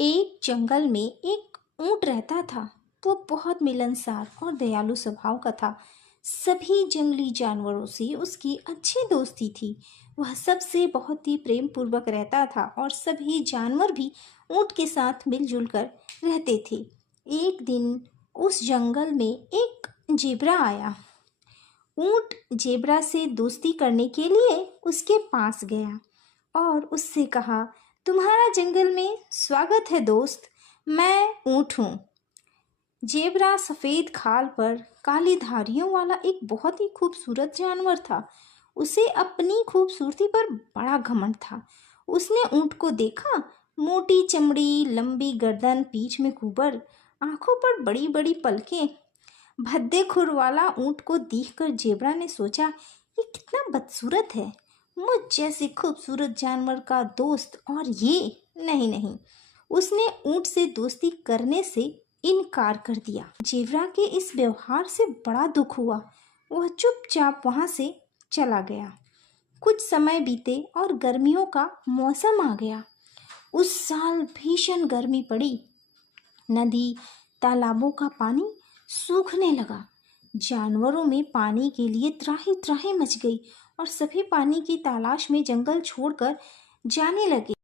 एक जंगल में एक ऊंट रहता था। वो बहुत मिलनसार और दयालु स्वभाव का था। सभी जंगली जानवरों से उसकी अच्छी दोस्ती थी। वह सबसे बहुत ही प्रेम पूर्वक रहता था और सभी जानवर भी ऊंट के साथ मिलजुल कर रहते थे। एक दिन उस जंगल में एक जेब्रा आया। ऊंट जेब्रा से दोस्ती करने के लिए उसके पास गया और उससे कहा, तुम्हारा जंगल में स्वागत है दोस्त, मैं ऊंट हूँ। जेब्रा सफ़ेद खाल पर काली धारियों वाला एक बहुत ही खूबसूरत जानवर था। उसे अपनी खूबसूरती पर बड़ा घमंड था। उसने ऊंट को देखा। मोटी चमड़ी, लंबी गर्दन, पीठ में कुबर, आंखों पर बड़ी बड़ी पलकें। भद्दे खुर वाला ऊंट को देखकर जेब्रा ने सोचा, ये कितना बदसूरत है। मुझ जैसे खूबसूरत जानवर का दोस्त और ये नहीं नहीं। उसने ऊंट से दोस्ती करने से इनकार कर दिया। जेब्रा के इस व्यवहार से बड़ा दुख हुआ। वह चुपचाप वहां से चला गया। कुछ समय बीते और गर्मियों का मौसम आ गया। उस साल भीषण गर्मी पड़ी। नदी, तालाबों का पानी सूखने लगा। जानवरों में पानी के लिए त्राही त्राही मच गई और सभी पानी की तलाश में जंगल छोड़कर जाने लगे।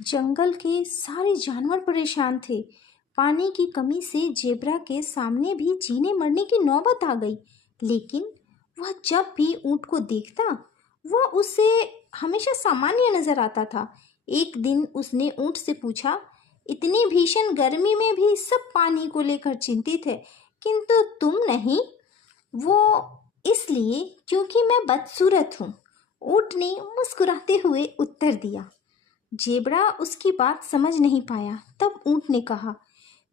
जंगल के सारे जानवर परेशान थे। पानी की कमी से जेब्रा के सामने भी जीने मरने की नौबत आ गई। लेकिन वह जब भी ऊंट को देखता, वह उसे हमेशा सामान्य नजर आता था। एक दिन उसने ऊंट से पूछा, इतनी भीषण गर्मी में भी सब पानी को लेकर चिंतित है, किंतु तुम नहीं? वो इसलिए क्योंकि मैं बदसूरत हूँ, ऊंट ने मुस्कुराते हुए उत्तर दिया। जेब्रा उसकी बात समझ नहीं पाया। तब ऊंट ने कहा,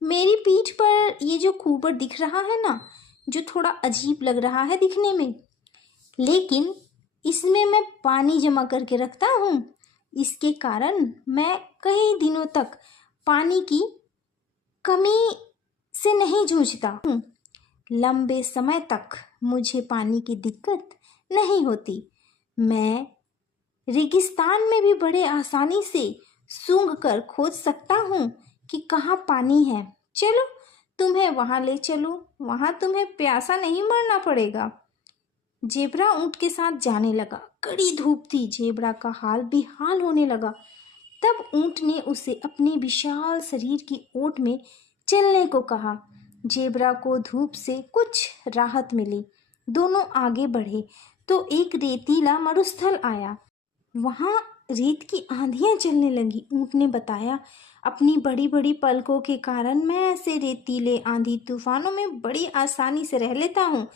मेरी पीठ पर ये जो खूबर दिख रहा है ना, जो थोड़ा अजीब लग रहा है दिखने में, लेकिन इसमें मैं पानी जमा करके रखता हूँ। इसके कारण मैं कई दिनों तक पानी की कमी से नहीं जूझता हूँ। लंबे समय तक मुझे पानी की दिक्कत नहीं होती। मैं रेगिस्तान में भी बड़े आसानी से सूंघ कर खोज सकता हूँ कि कहाँ पानी है। चलो, तुम्हें वहाँ ले चलो, वहाँ तुम्हें प्यासा नहीं मरना पड़ेगा। जेब्रा ऊंट के साथ जाने लगा। कड़ी धूप थी। जेब्रा का हाल बेहाल होने लगा। तब ऊंट ने उसे अपने विशाल शरीर की ओट में चलने को कहा। जेब्रा को धूप से कुछ राहत मिली। दोनों आगे बढ़े तो एक रेतीला मरुस्थल आया। वहां रेत की आंधियां चलने लगी। ऊंट ने बताया, अपनी बड़ी बड़ी पलकों के कारण मैं ऐसे रेतीले आंधी तूफानों में बड़ी आसानी से रह लेता हूँ।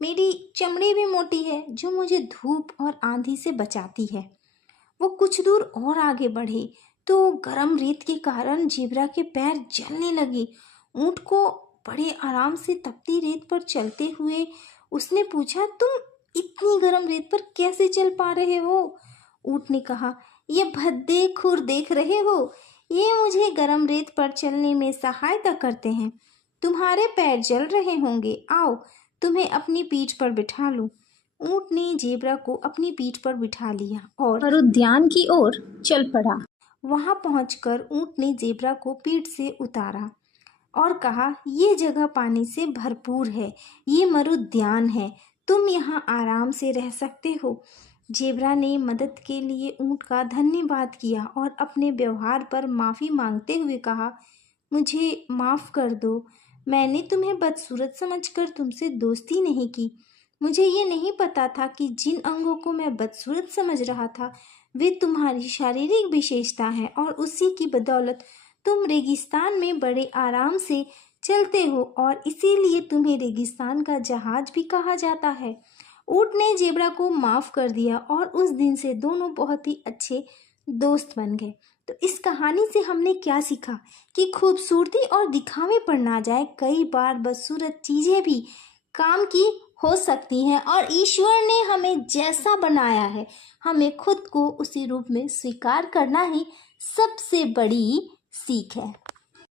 मेरी चमड़ी भी मोटी है जो मुझे धूप और आंधी से बचाती है। वो कुछ दूर और आगे बढ़े तो गर्म रेत के कारण जेब्रा के पैर जलने लगे। ऊंट को बड़े आराम से तपती रेत पर चलते हुए उसने पूछा, तुम इतनी गर्म रेत पर कैसे चल पा रहे हो? ऊंट ने कहा, ये भद्दे खुर देख रहे हो, ये मुझे गर्म रेत पर चलने में सहायता करते हैं। तुम्हारे पैर जल रहे होंगे, आओ तुम्हें अपनी पीठ पर बिठा लूं। ऊंट ने जेब्रा को अपनी पीठ पर बिठा लिया और उद्यान की ओर चल पड़ा। वहां पहुंचकर ऊंट ने जेब्रा को पीठ से उतारा और कहा, ये जगह पानी से भरपूर है, ये मरुद्यान है, तुम यहाँ आराम से रह सकते हो। जेब्रा ने मदद के लिए ऊंट का धन्यवाद किया और अपने व्यवहार पर माफ़ी मांगते हुए कहा, मुझे माफ़ कर दो, मैंने तुम्हें बदसूरत समझकर तुमसे दोस्ती नहीं की। मुझे ये नहीं पता था कि जिन अंगों को मैं बदसूरत समझ रहा था वे तुम्हारी शारीरिक विशेषता है और उसी की बदौलत तुम रेगिस्तान में बड़े आराम से चलते हो और इसीलिए तुम्हें रेगिस्तान का जहाज भी कहा जाता है। ऊंट ने जेब्रा को माफ़ कर दिया और उस दिन से दोनों बहुत ही अच्छे दोस्त बन गए। तो इस कहानी से हमने क्या सीखा कि खूबसूरती और दिखावे पर ना जाए, कई बार बदसूरत चीज़ें भी काम की हो सकती हैं और ईश्वर ने हमें जैसा बनाया है हमें खुद को उसी रूप में स्वीकार करना ही सबसे बड़ी सीख है।